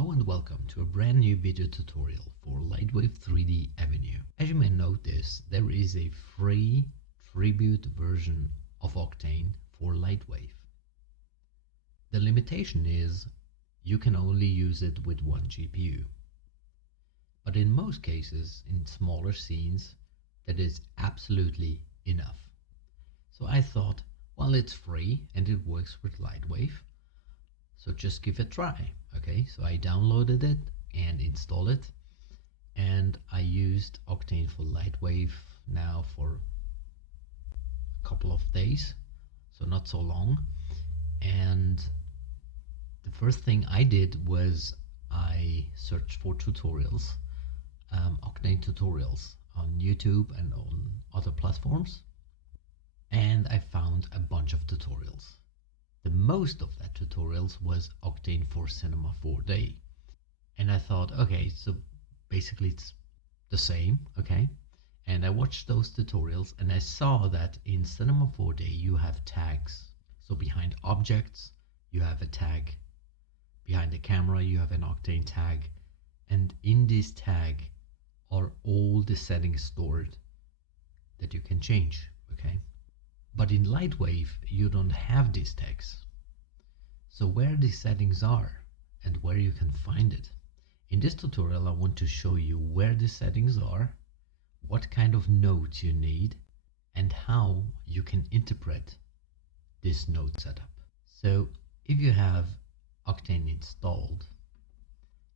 Hello and welcome to a brand new video tutorial for LightWave 3D Avenue. As you may notice, there is a free tribute version of Octane for LightWave. The limitation is you can only use it with one GPU. But in most cases, in smaller scenes, that is absolutely enough. So I thought, well, it's free and it works with LightWave, so just give it a try. Okay, so I downloaded it and installed it, and I used Octane for LightWave now for a couple of days, so not so long. And the first thing I did was I searched for tutorials, Octane tutorials on YouTube and on other platforms, and I found a bunch of tutorials. The most of that tutorials was Octane for Cinema 4D. And I thought, okay, so basically it's the same, okay? And I watched those tutorials and I saw that in Cinema 4D you have tags. So behind objects, you have a tag. Behind the camera, you have an Octane tag. And in this tag are all the settings stored that you can change, okay? But in LightWave, you don't have these tags. So where these settings are and where you can find it. In this tutorial, I want to show you where the settings are, what kind of nodes you need, and how you can interpret this node setup. So if you have Octane installed,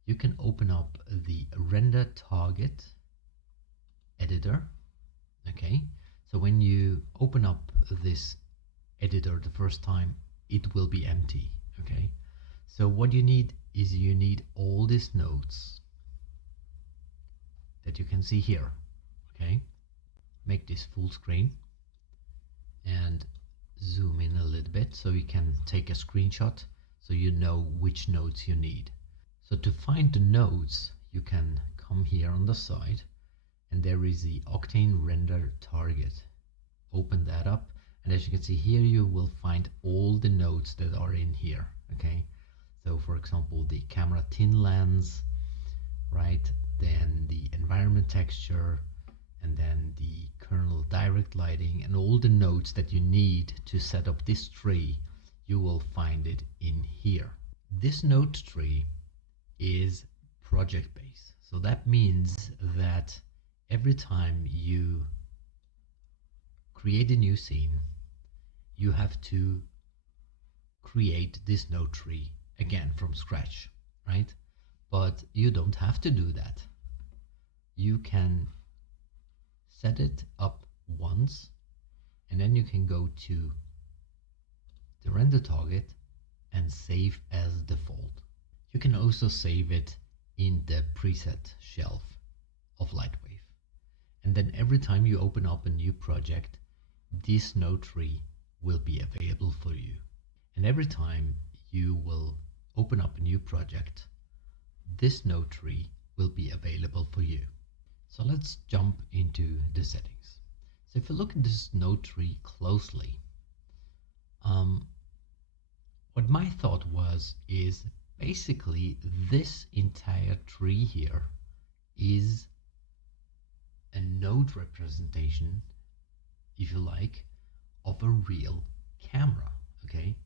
you can open up the Render Target editor, okay? So when you open up this editor the first time, it will be empty, okay? So what you need is you need all these nodes that you can see here, okay? Make this full screen and zoom in a little bit so you can take a screenshot so you know which nodes you need. So to find the nodes, you can come here on the side, and there is the Octane Render Target. Open that up, and as you can see here, you will find all the nodes that are in here, okay? So for example, the camera thin lens, right? Then the environment texture, and then the kernel direct lighting, and all the nodes that you need to set up this tree, you will find it in here. This node tree is project based. So that means that every time you create a new scene, you have to create this node tree again from scratch, right? But you don't have to do that. You can set it up once, and then you can go to the render target and save as default. You can also save it in the preset shelf of LightWave. And then every time you open up a new project, this node tree will be available for you. And every time you will open up a new project, this node tree will be available for you. So let's jump into the settings. So if you look at this node tree closely, what my thought is basically this entire tree here is a node representation, if you like, of a real camera, okay?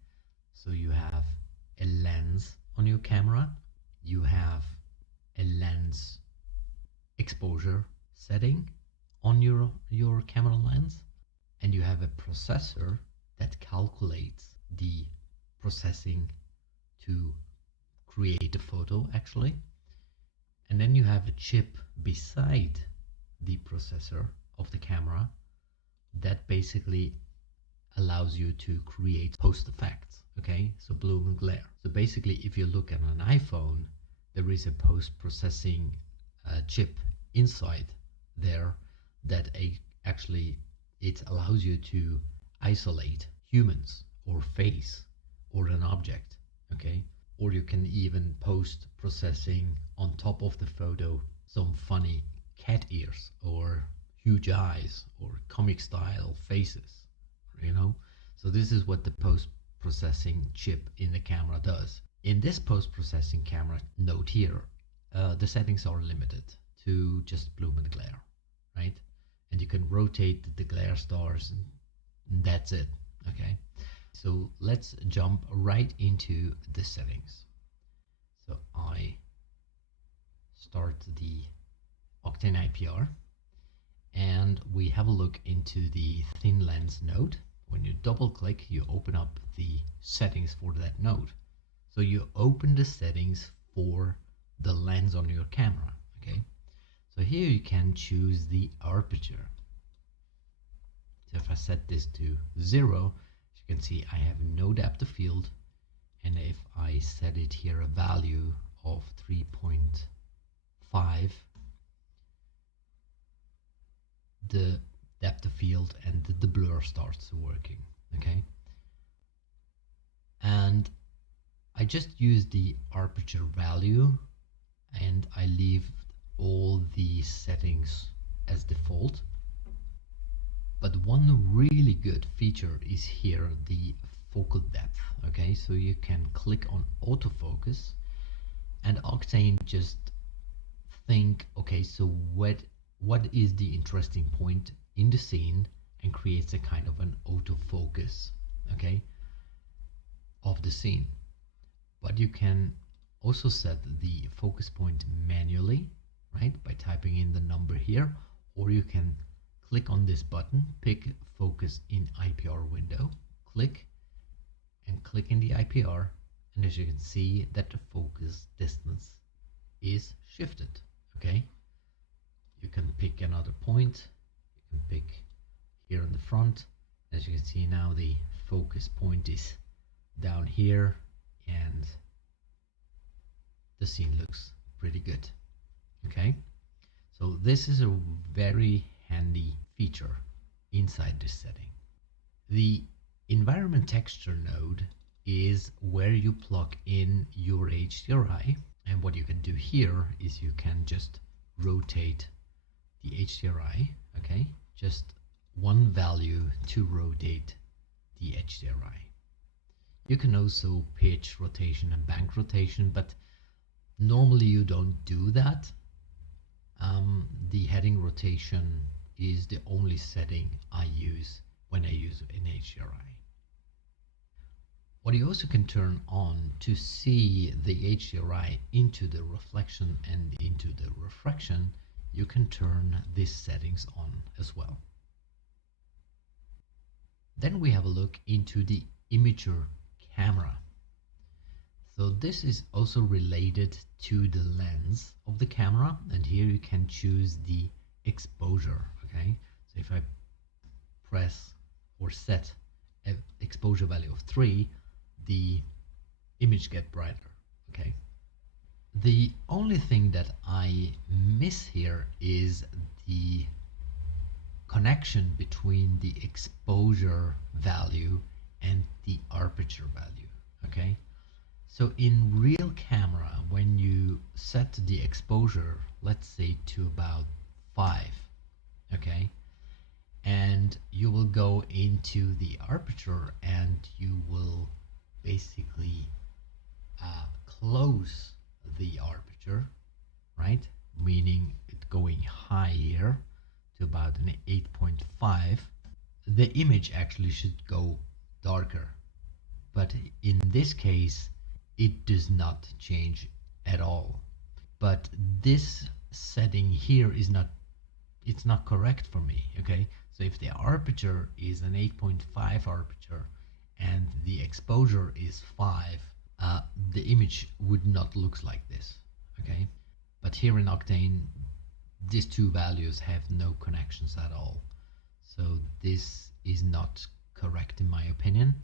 So you have a lens on your camera, you have a lens exposure setting on your camera lens, and you have a processor that calculates the processing to create a photo actually. And then you have a chip beside the processor of the camera that basically allows you to create post effects, okay? So bloom and glare. So basically, if you look at an iPhone, there is a post-processing chip inside there that actually it allows you to isolate humans or face or an object, okay? Or you can even post-processing on top of the photo some funny cat ears or huge eyes or comic style faces, you know? So this is what the post-processing chip in the camera does. In this post-processing camera node here, the settings are limited to just bloom and glare, right? And you can rotate the glare stars and that's it, okay? So let's jump right into the settings. So I start the Octane IPR and we have a look into the thin lens node. When you double click, you open up the settings for that node. So you open the settings for the lens on your camera, okay? So here you can choose the aperture. So if I set this to 0, as you can see, I have no depth of field. And if I set it here a value of 3.5, the depth of field and the blur starts working, okay? And I just use the aperture value and I leave all the settings as default. But one really good feature is here, the focal depth, okay? So you can click on autofocus and Octane just think, okay, so what is the interesting point in the scene, and creates a kind of an autofocus, okay, of the scene. But you can also set the focus point manually, right, by typing in the number here, or you can click on this button, pick focus in IPR window, click and click in the IPR, and as you can see that the focus distance is shifted, okay? You can pick another point, you can pick here in the front. As you can see now the focus point is down here and the scene looks pretty good, okay? So this is a very handy feature inside this setting. The environment texture node is where you plug in your HDRI, and what you can do here is you can just rotate the HDRI, okay? Just one value to rotate the HDRI. You can also pitch rotation and bank rotation, but normally you don't do that. The heading rotation is the only setting I use when I use an HDRI. What you also can turn on to see the HDRI into the reflection and into the refraction, you can turn these settings on as well. Then we have a look into the imager camera. So this is also related to the lens of the camera, and here you can choose the exposure, okay? So if I press or set an exposure value of 3, the image gets brighter, okay? The only thing that I miss here is the connection between the exposure value and the aperture value, okay? So in real camera, when you set the exposure, let's say to about 5, okay, and you will go into the aperture and you will basically close the aperture, right? Meaning it going high here to about an 8.5. The image actually should go darker, but in this case, it does not change at all. But this setting here is not, it's not correct for me, okay? So if the aperture is an 8.5 aperture and the exposure is 5, the image would not look like this, okay? But here in Octane, these two values have no connections at all. So this is not correct in my opinion,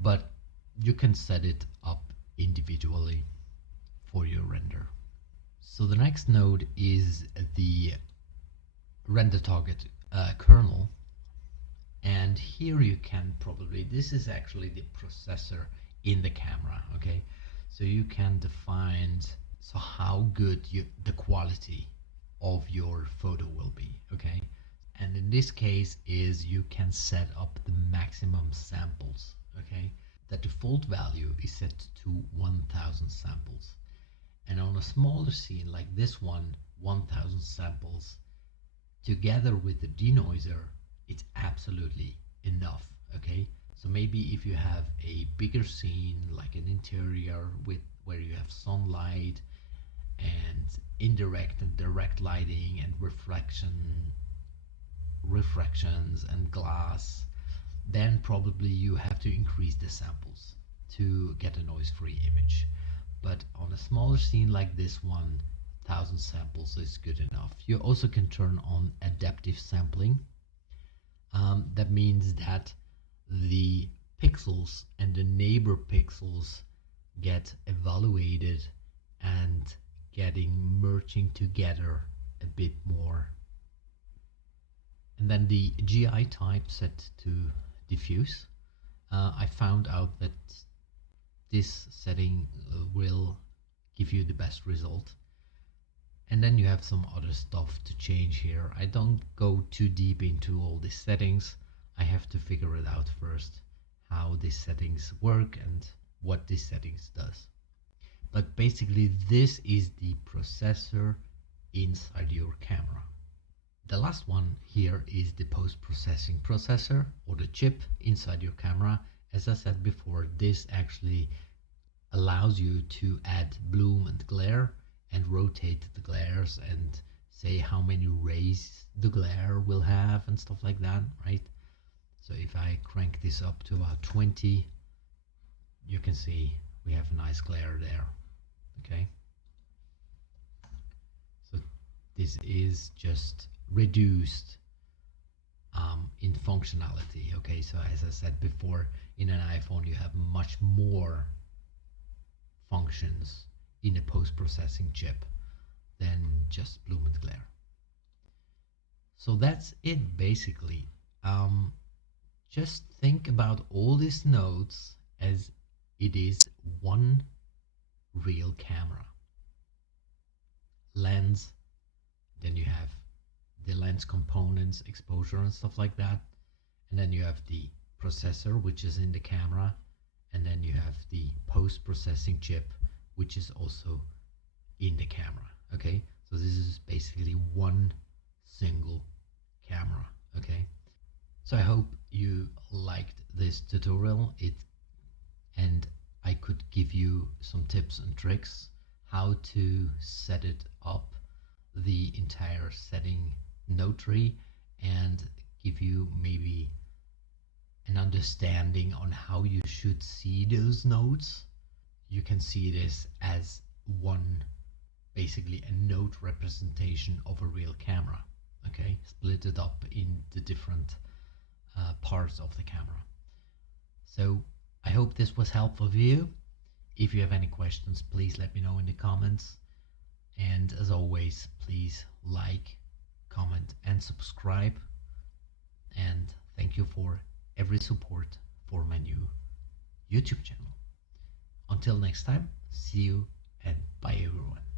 but you can set it up individually for your render. So the next node is the render target kernel, and here you can probably, this is actually the processor in the camera, okay? So you can define so how good the quality of your photo will be, okay? And in this case is you can set up the maximum samples, okay? the default value is set to 1000 samples. And on a smaller scene like this one, 1000 samples together with the denoiser, it's absolutely enough. Okay, so maybe if you have a bigger scene like an interior with where you have sunlight and indirect and direct lighting and refractions and glass, then probably you have to increase the samples to get a noise-free image. But on a smaller scene like this one, 1000 samples is good enough. You also can turn on adaptive sampling. That means that the pixels and the neighbor pixels get evaluated and getting merging together a bit more. And then the GI type set to diffuse. I found out that this setting will give you the best result. And then you have some other stuff to change here. I don't go too deep into all these settings. I have to figure it out first, how these settings work and what these settings does. But basically this is the processor inside your camera. The last one here is the post-processing processor, or the chip inside your camera. As I said before, this actually allows you to add bloom and glare and rotate the glares and say how many rays the glare will have and stuff like that, right? So if I crank this up to about 20, you can see we have a nice glare there. Okay, so this is just reduced in functionality. Okay, so as I said before, in an iPhone you have much more functions in a post-processing chip than just bloom and glare. So that's it basically. Just think about all these nodes as it is one real camera. Lens, then you have the lens components, exposure and stuff like that. And then you have the processor, which is in the camera. And then you have the post-processing chip, which is also in the camera. Okay, so this is basically one single camera. Okay, so I hope you liked this tutorial. And I could give you some tips and tricks how to set it up, the entire setting node tree, and give you maybe an understanding on how you should see those nodes. You can see this as one, basically a node representation of a real camera. Okay, split it up in the different parts of the camera. So I hope this was helpful for you. If you have any questions, please let me know in the comments. And as always, please like, comment and subscribe. And thank you for every support for my new YouTube channel. Until next time, see you and bye everyone.